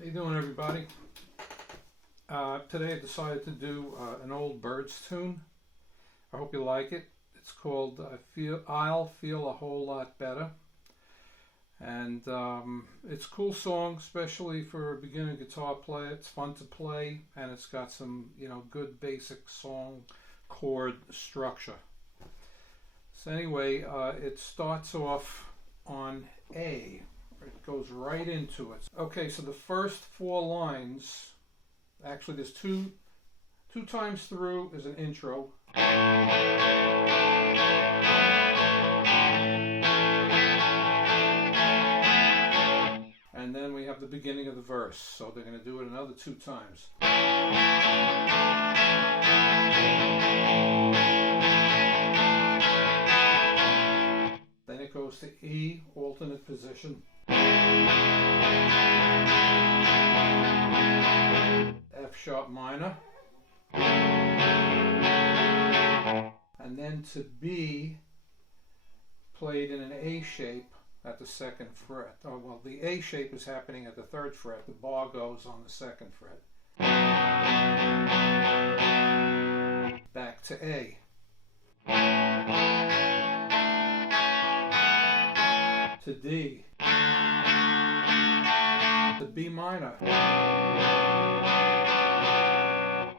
How you doing, everybody? Today I decided to do an old Byrds tune. I hope you like it. It's called I'll Feel a Whole Lot Better. And it's a cool song, especially for a beginner guitar player. It's fun to play, and it's got some, good basic song chord structure. So anyway, it starts off on A. It goes right into it. Okay, so the first 4 lines, actually there's two times through is an intro. And then we have the beginning of the verse, so they're going to do it another 2 times. Then it goes to E, alternate position. F sharp minor. And then to B, played in an A shape at the 2nd fret. Oh, well, the A shape is happening at the 3rd fret. The bar goes on the 2nd fret. Back to A. To D. To B minor.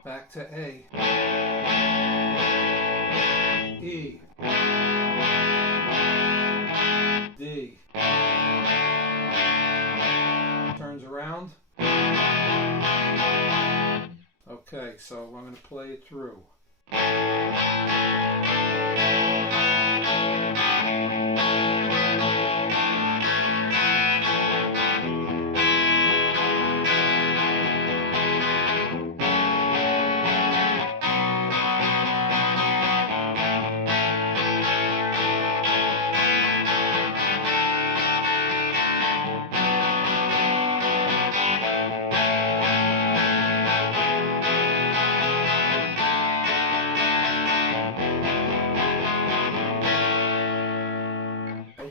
Back to A. E. D. Turns around. Okay, so I'm going to play it through.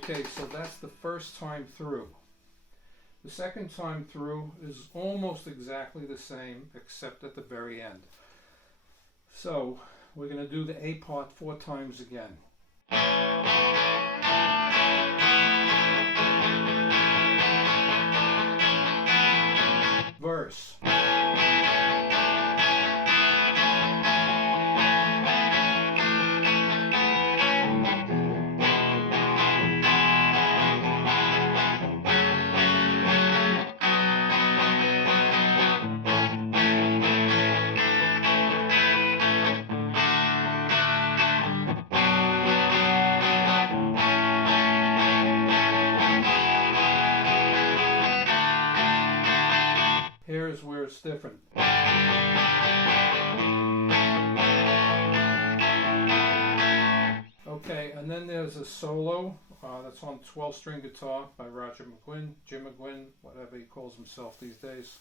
Okay, so that's the first time through. The second time through is almost exactly the same, except at the very end. So we're going to do the A part 4 times again. Verse. Here's where it's different. Okay, and then there's a solo that's on 12-string guitar by Jim McGuinn, whatever he calls himself these days.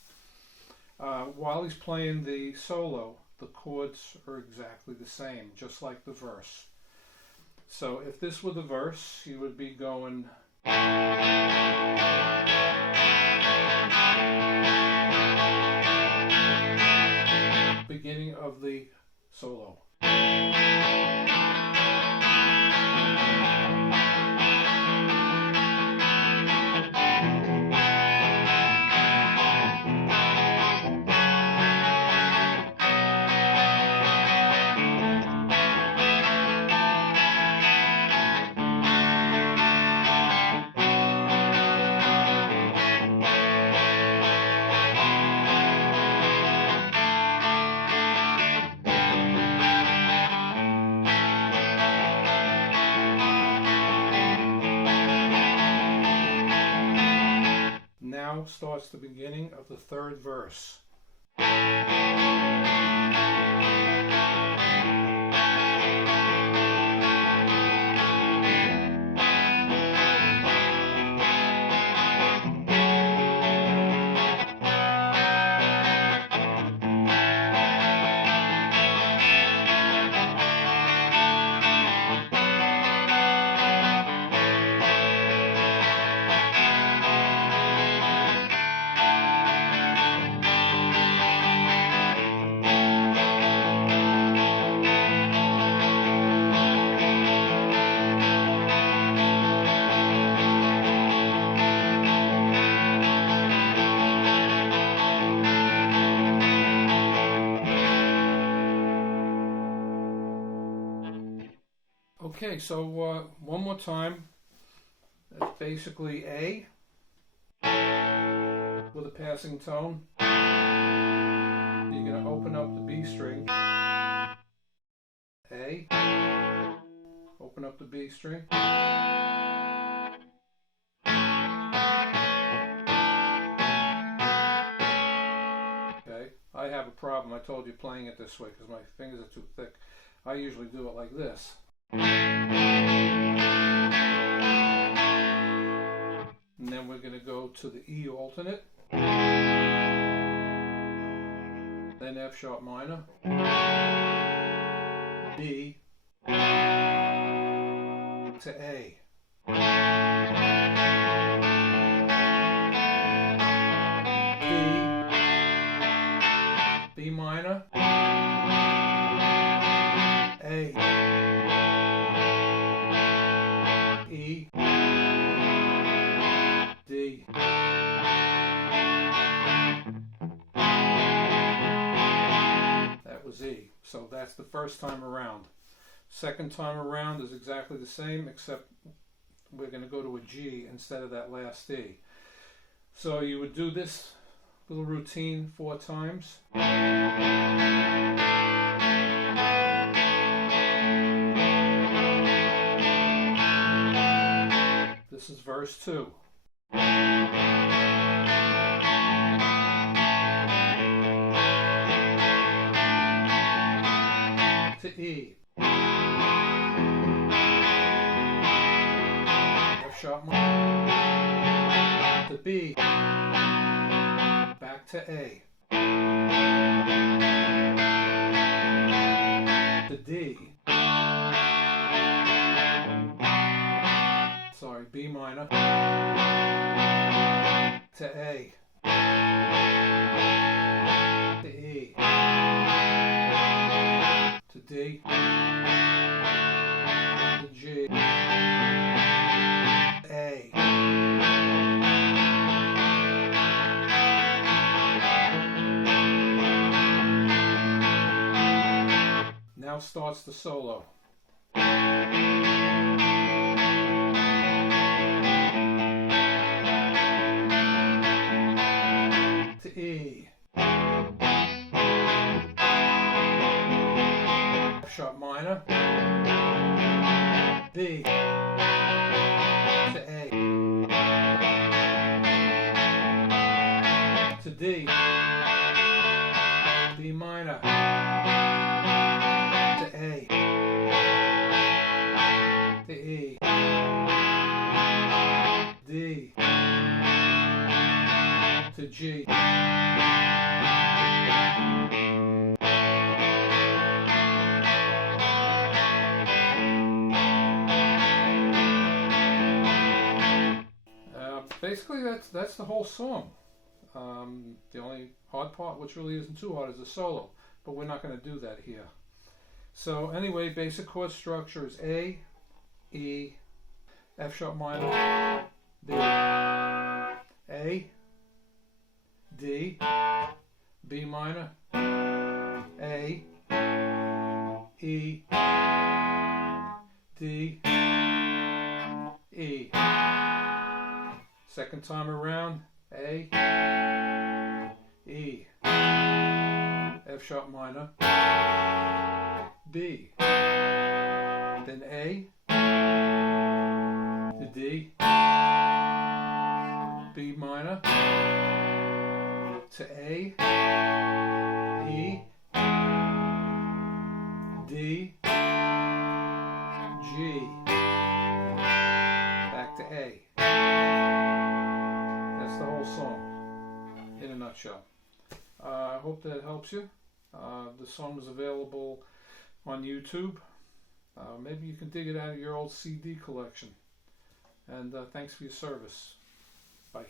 While he's playing the solo, the chords are exactly the same, just like the verse. So if this were the verse, you would be going... beginning of the solo. Now starts the beginning of the 3rd verse. Okay, so one more time. That's basically A with a passing tone. You're going to open up the B string. A. Open up the B string. Okay, I have a problem. I told you playing it this way because my fingers are too thick. I usually do it like this. And then we're going to go to the E alternate. Then F sharp minor. B to A. B minor. A. E. D. That was E. So that's the first time around. Second time around is exactly the same, except we're going to go to a G instead of that last E. So you would do this little routine 4 times. This is verse 2. To E. F sharp minor. To B. Back to A. To D. Sorry, B minor. To A. To E. To D. To G. A. Now starts the solo. To E. F sharp minor. B. To A. To D. B minor. To A. To E. D. To G. Basically, that's the whole song. The only hard part, which really isn't too hard, is the solo, but we're not going to do that here. So anyway, basic chord structure is A, E, F sharp minor, B, A, D, B minor, A, E, D, E. Second time around, A, E, F sharp minor, B, then A, to D, B minor, to A, E, D, G, back to A. That's the whole song in a nutshell. I hope that helps you. The song is available on YouTube. Maybe you can dig it out of your old CD collection. And thanks for your service. Bye.